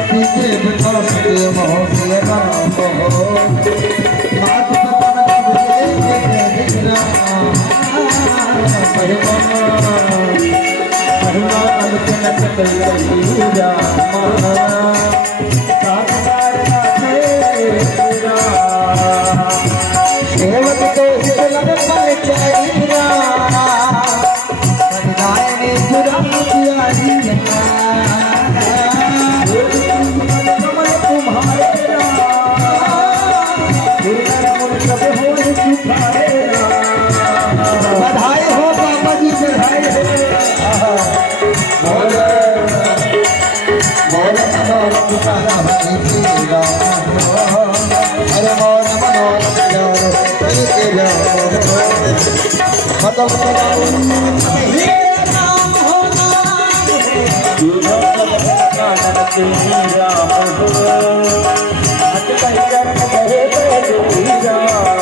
अति के विकास के मोह के नाम हो नाथ सपन बुझे के दिखना महिमा अंत न सकल जा सेवक को लग पल चरिया सदाए पूरा प्यारी बधाई हो बाबा जी बधाई अरे मोर राम